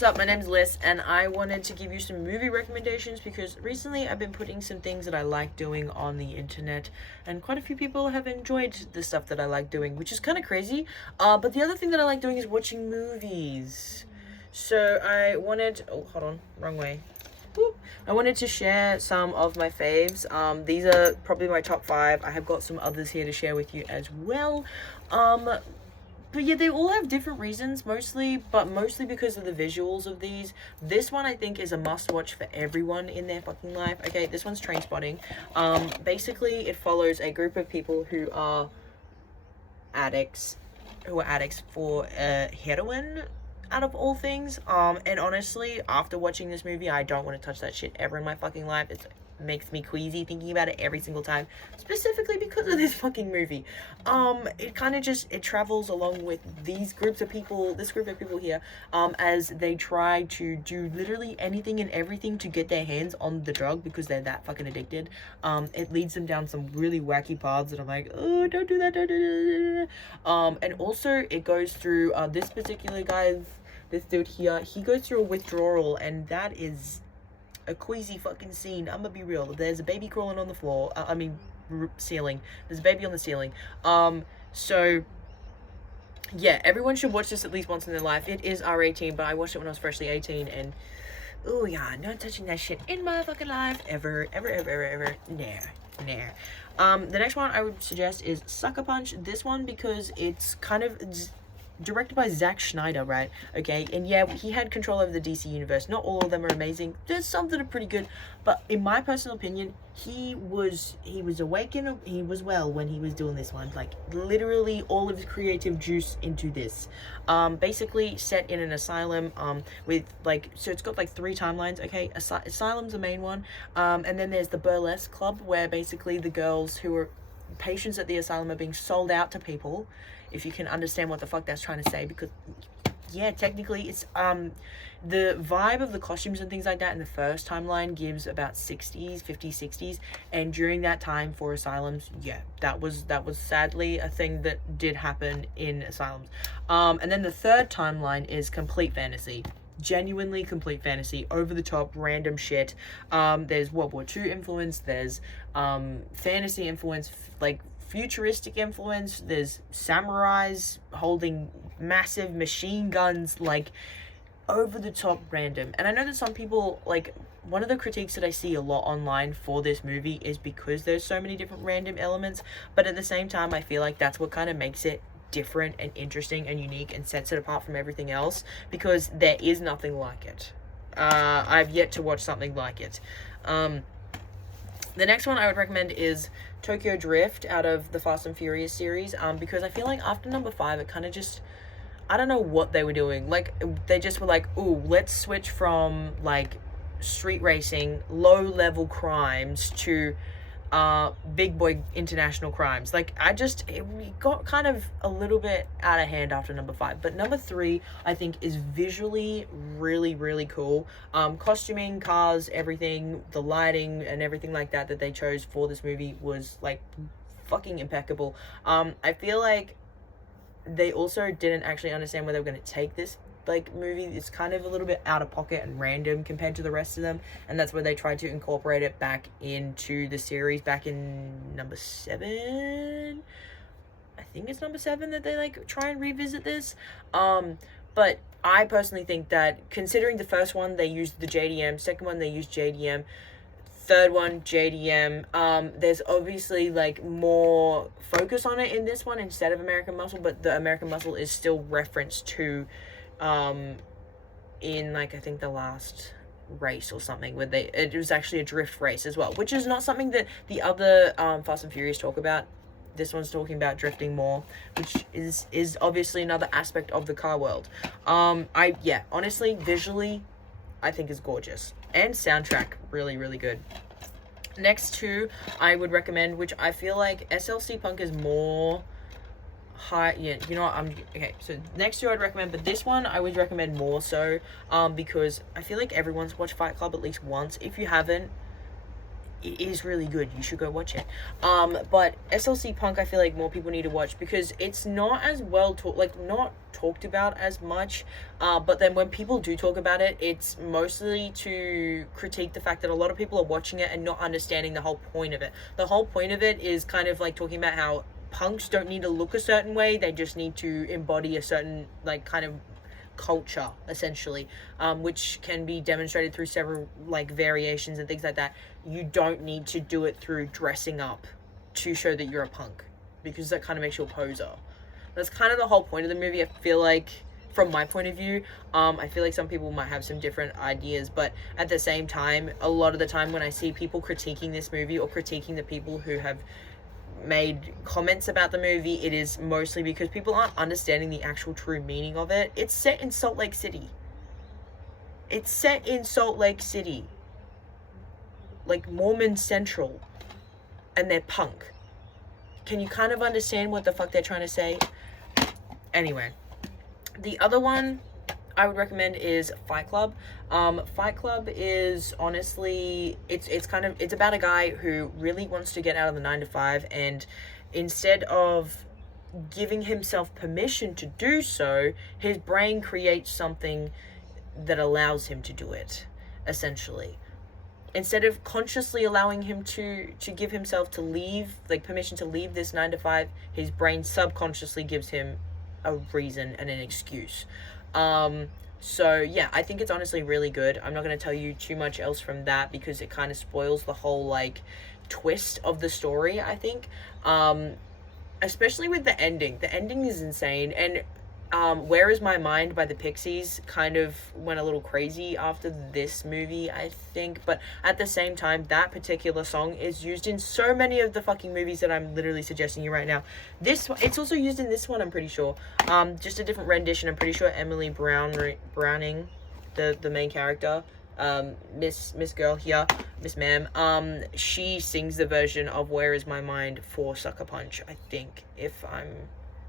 What's up, my name's Liz, and I wanted to give you some movie recommendations because recently I've been putting some things that I like doing on the internet, and quite a few people have enjoyed the stuff that I like doing, which is kind of crazy. But the other thing that I like doing is watching movies. So I wanted, oh, hold on, wrong way. Whoop. I wanted to share some of my faves. These are probably my top 5. I have got some others here to share with you as well. But yeah, they all have different reasons, mostly because of the visuals of these. This one I think is a must-watch for everyone in their fucking life. Okay, this one's Trainspotting. Basically, it follows a group of people who are addicts for heroin, out of all things. And honestly, after watching this movie, I don't want to touch that shit ever in my fucking life. It makes me queasy thinking about it every single time, specifically because of this fucking movie. It kind of just, it travels along with this group of people here, as they try to do literally anything and everything to get their hands on the drug because they're that fucking addicted. It leads them down some really wacky paths that I'm like, oh, don't do that, don't do that. And also it goes through, this particular guy, this dude here, he goes through a withdrawal, and that is a queasy fucking scene. I'm gonna be real. There's a baby crawling on the floor. Ceiling. There's a baby on the ceiling. So yeah, everyone should watch this at least once in their life. It is R18, but I watched it when I was freshly 18, and oh yeah, not touching that shit in my fucking life ever. Nah. The next one I would suggest is Sucker Punch. This one because it's kind of directed by Zack Snyder, right? Okay, and yeah, he had control over the DC universe. Not all of them are amazing. There's some that are pretty good, but in my personal opinion, he was awake and he was well when he was doing this one. Like literally all of his creative juice into this. Basically set in an asylum. With like, so it's got like 3 timelines. Okay, asylum's the main one. And then there's the burlesque club where basically the girls who are patients at the asylum are being sold out to people, if you can understand what the fuck that's trying to say, because yeah, technically it's the vibe of the costumes and things like that in the first timeline gives about 50s 60s, and during that time for asylums, yeah, that was sadly a thing that did happen in asylums. And then the third timeline is complete fantasy, genuinely complete fantasy, over the top random shit. There's World War II influence, there's fantasy influence, like futuristic influence, there's samurais holding massive machine guns, like over the top random. And I know that some people, like, one of the critiques that I see a lot online for this movie is because there's so many different random elements, but at the same time I feel like that's what kind of makes it different and interesting and unique and sets it apart from everything else, because there is nothing like it. I've yet to watch something like it. The next one I would recommend is Tokyo Drift out of the Fast and Furious series, because I feel like after number 5 it kind of just, I don't know what they were doing. Like, they just were like, ooh, let's switch from like street racing, low level crimes to big boy international crimes. Like, we got kind of a little bit out of hand after number 5, but number 3 I think is visually really, really cool. Costuming, cars, everything, the lighting and everything like that they chose for this movie was like fucking impeccable. I feel like they also didn't actually understand where they were going to take this like movie. It's kind of a little bit out of pocket and random compared to the rest of them, and that's where they tried to incorporate it back into the series back in number 7. I think it's number 7 that they like try and revisit this. But I personally think that, considering the first one they used the JDM, second one they used JDM, third one JDM, there's obviously like more focus on it in this one instead of American Muscle, but the American Muscle is still referenced to in like, I think the last race or something, where it was actually a drift race as well, which is not something that the other Fast and Furious talk about. This one's talking about drifting more, which is obviously another aspect of the car world. Honestly, visually I think is gorgeous, and soundtrack really, really good. Next 2 I would recommend, which I feel like SLC Punk is more high. Yeah, you know what, okay, so next 2 I'd recommend, but this one I would recommend more so, because I feel like everyone's watched Fight Club at least once. If you haven't, it is really good. You should go watch it. But SLC Punk, I feel like more people need to watch because it's not as well not talked about as much. But then when people do talk about it, it's mostly to critique the fact that a lot of people are watching it and not understanding the whole point of it. The whole point of it is kind of like talking about how punks don't need to look a certain way, they just need to embody a certain like kind of culture, essentially, which can be demonstrated through several like variations and things like that. You don't need to do it through dressing up to show that you're a punk, because that kind of makes you a poser. That's kind of the whole point of the movie, I feel like, from my point of view. I feel like some people might have some different ideas, but at the same time, a lot of the time when I see people critiquing this movie or critiquing the people who have made comments about the movie, it is mostly because people aren't understanding the actual true meaning of it. It's set in Salt Lake City. It's set in Salt Lake City. Like Mormon Central. And they're punk. Can you kind of understand what the fuck they're trying to say? Anyway. The other one I would recommend is Fight Club. Fight Club is honestly, it's about a guy who really wants to get out of the 9-to-5, and instead of giving himself permission to do so, his brain creates something that allows him to do it, essentially. Instead of consciously allowing him to give himself to leave, like permission to leave this 9-to-5, his brain subconsciously gives him a reason and an excuse. So yeah, I think it's honestly really good. I'm not going to tell you too much else from that because it kind of spoils the whole like twist of the story, I think. Especially with the ending. The ending is insane, and Where Is My Mind by the Pixies kind of went a little crazy after this movie, I think. But at the same time, that particular song is used in so many of the fucking movies that I'm literally suggesting you right now. It's also used in this one, I'm pretty sure. Just a different rendition. I'm pretty sure Emily Browning, the main character, Miss Girl here, Miss Ma'am, she sings the version of Where Is My Mind for Sucker Punch, I think.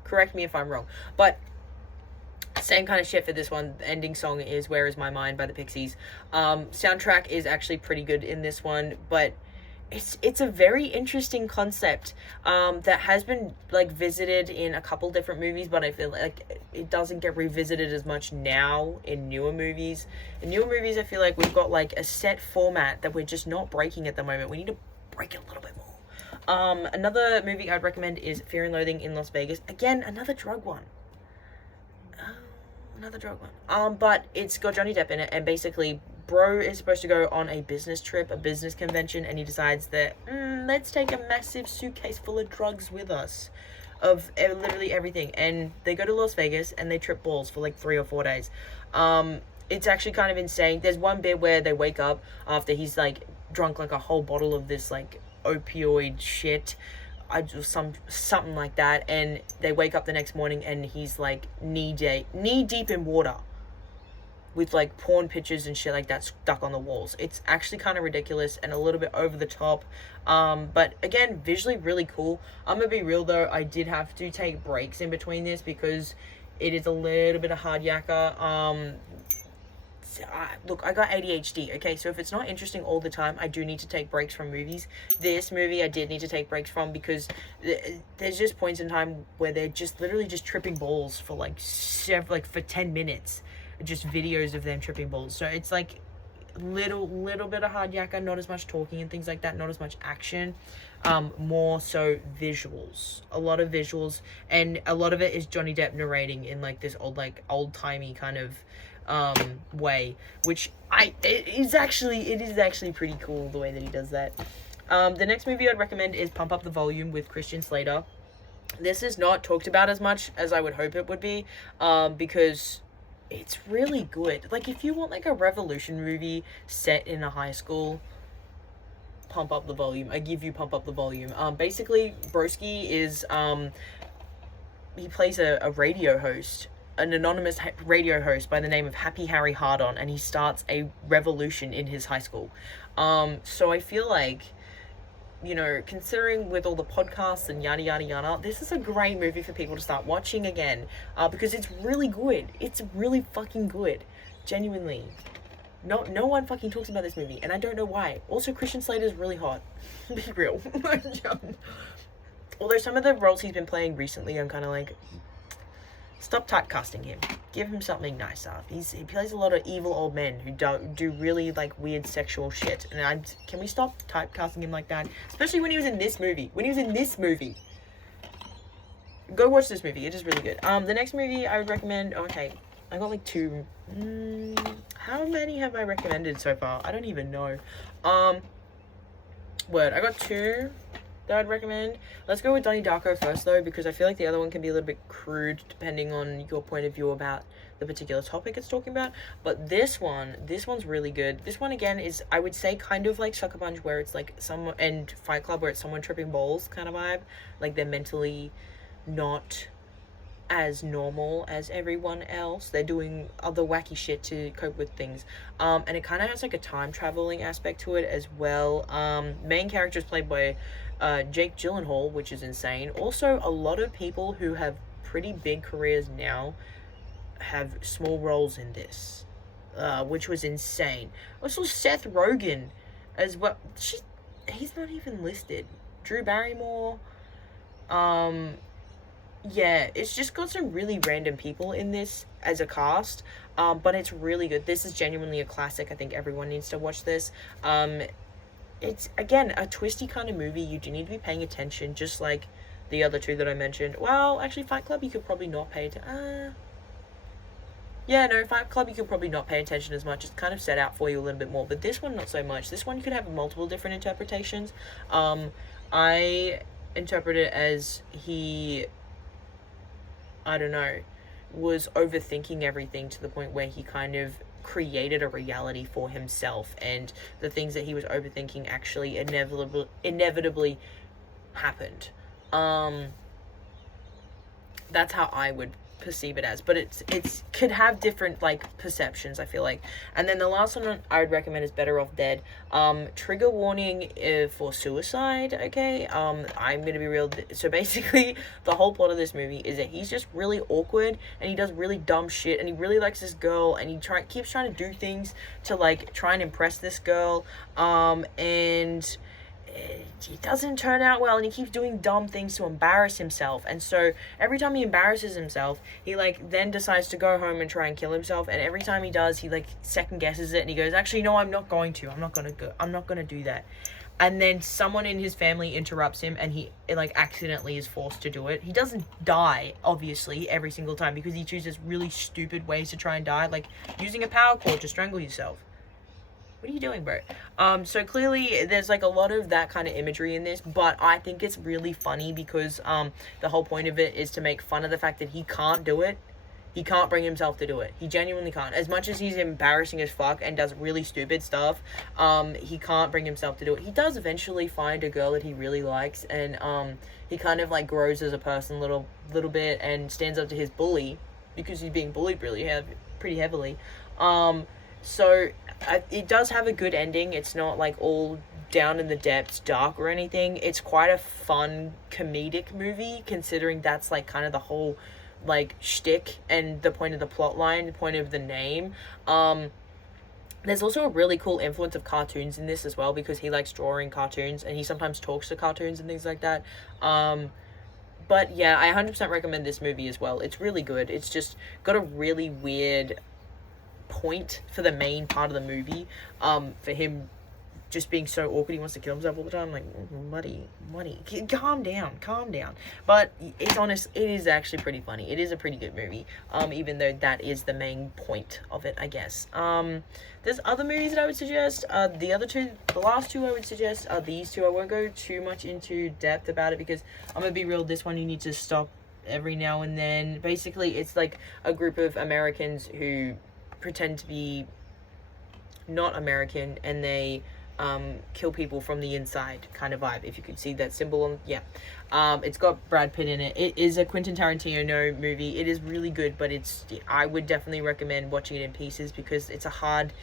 Correct me if I'm wrong. But same kind of shit for this one. The ending song is Where Is My Mind by the Pixies. Soundtrack is actually pretty good in this one, but it's a very interesting concept that has been like visited in a couple different movies, but I feel like it doesn't get revisited as much now in newer movies. In newer movies, I feel like we've got like a set format that we're just not breaking at the moment. We need to break it a little bit more. Another movie I'd recommend is Fear and Loathing in Las Vegas. Again, another drug one. But it's got Johnny Depp in it, and basically bro is supposed to go on a business trip, a business convention, and he decides that let's take a massive suitcase full of drugs with us, of literally everything, and they go to Las Vegas and they trip balls for like 3 or 4 days. It's actually kind of insane. There's one bit where they wake up after he's like drunk like a whole bottle of this like opioid shit, something like that, and they wake up the next morning and he's like knee deep in water with like porn pictures and shit like that stuck on the walls. It's actually kind of ridiculous and a little bit over the top, but again, visually really cool. I'm gonna be real though, I did have to take breaks in between this because it is a little bit of hard yakka. Look, I got ADHD, okay? So if it's not interesting all the time, I do need to take breaks from movies. This movie I did need to take breaks from because there's just points in time where they're just literally just tripping balls for like for 10 minutes. Just videos of them tripping balls. So it's like little bit of hard yakka, not as much talking and things like that, not as much action. More so visuals. A lot of visuals, and a lot of it is Johnny Depp narrating in like this old-timey kind of way, which it is actually pretty cool the way that he does that. The next movie I'd recommend is Pump Up the Volume with Christian Slater. This is not talked about as much as I would hope it would be, because it's really good. Like, if you want like a revolution movie set in a high school, Pump Up the Volume. I give you Pump Up the Volume. Basically, Broski is he plays a radio host, an anonymous radio host by the name of Happy Harry Hardon, and he starts a revolution in his high school. So I feel like, you know, considering with all the podcasts and yada yada yada, this is a great movie for people to start watching again, because it's really good. It's really fucking good, genuinely. No one fucking talks about this movie, and I don't know why. Also, Christian Slater is really hot. Be real. Although some of the roles he's been playing recently, I'm kind of like, stop typecasting him. Give him something nicer. He plays a lot of evil old men who do really like weird sexual shit. And can we stop typecasting him like that? Especially when he was in this movie. Go watch this movie. It is really good. The next movie I would recommend. Okay, I got like 2. How many have I recommended so far? I don't even know. I got 2 that I'd recommend. Let's go with Donnie Darko first though, because I feel like the other one can be a little bit crude depending on your point of view about the particular topic it's talking about. But this one's really good. This one again is, I would say, kind of like Sucker Punch, where it's like someone, and Fight Club, where it's someone tripping balls kind of vibe. Like they're mentally not as normal as everyone else. They're doing other wacky shit to cope with things. And it kind of has like a time traveling aspect to it as well. Main character is played by Jake Gyllenhaal, which is insane. Also, a lot of people who have pretty big careers now have small roles in this, which was insane. Also, Seth Rogen as well. He's not even listed. Drew Barrymore. Yeah, it's just got some really random people in this as a cast, but it's really good. This is genuinely a classic. I think everyone needs to watch this. It's, again, a twisty kind of movie. You do need to be paying attention, just like the other 2 that I mentioned. Well, actually, Fight Club, you could probably not pay attention. Yeah, no, Fight Club, you could probably not pay attention as much. It's kind of set out for you a little bit more, but this one, not so much. This one, you could have multiple different interpretations. I interpret it as I don't know, was overthinking everything to the point where he kind of created a reality for himself, and the things that he was overthinking actually inevitably happened. That's how I would perceive it as, but it's could have different like perceptions, I feel like. And then the last one I would recommend is Better Off Dead. Trigger warning for suicide. Okay, I'm gonna be real. So basically the whole plot of this movie is that he's just really awkward and he does really dumb shit, and he really likes this girl, and he keeps trying to do things to like try and impress this girl, and it doesn't turn out well, and he keeps doing dumb things to embarrass himself. And so every time he embarrasses himself, he like then decides to go home and try and kill himself, and every time he does, he like second guesses it, and he goes, actually no, I'm not going to do that. And then someone in his family interrupts him, and he like accidentally is forced to do it. He doesn't die, obviously, every single time, because he chooses really stupid ways to try and die, like using a power cord to strangle yourself. What are you doing, bro? So clearly there's like a lot of that kind of imagery in this, but I think it's really funny because the whole point of it is to make fun of the fact that he can't do it. He can't bring himself to do it. He genuinely can't. As much as he's embarrassing as fuck and does really stupid stuff, he can't bring himself to do it. He does eventually find a girl that he really likes, and he kind of like grows as a person little bit and stands up to his bully because he's being bullied pretty heavily. So it does have a good ending. It's not like all down in the depths, dark or anything. It's quite a fun comedic movie, considering that's like kind of the whole like shtick and the point of the plot line, the point of the name. There's also a really cool influence of cartoons in this as well, because he likes drawing cartoons and he sometimes talks to cartoons and things like that. But yeah, I 100% recommend this movie as well. It's really good. It's just got a really weird point for the main part of the movie, for him just being so awkward, he wants to kill himself all the time. Like, buddy, calm down. But it's honest, it is actually pretty funny. It is a pretty good movie, even though that is the main point of it, I guess. There's other movies that I would suggest. The last two I would suggest are these two. I won't go too much into depth about it, because I'm gonna be real, this one you need to stop every now and then. Basically, it's like a group of Americans who pretend to be not American, and they kill people from the inside kind of vibe, if you could see that symbol on. Yeah, it's got Brad Pitt in it. It is a Quentin Tarantino movie. It is really good, but I would definitely recommend watching it in pieces, because it's a hard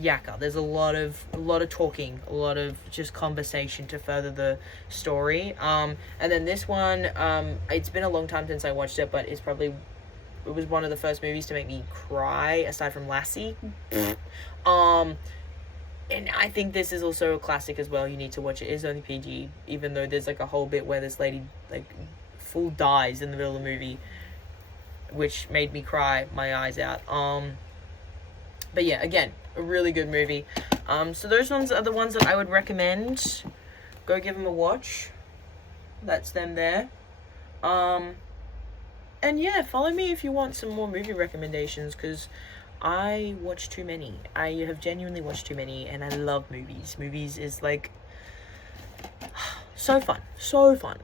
yakka. There's a lot of talking, a lot of just conversation to further the story. And then this one, it's been a long time since I watched it, but it's probably it was one of the first movies to make me cry, aside from Lassie. And I think this is also a classic as well. You need to watch it. It is only PG, even though there's like a whole bit where this lady like full dies in the middle of the movie, which made me cry my eyes out. But yeah, again, a really good movie. So those ones are the ones that I would recommend. Go give them a watch. That's them there. And yeah, follow me if you want some more movie recommendations, because I watch too many. I have genuinely watched too many, and I love movies. Movies is like so fun. So fun.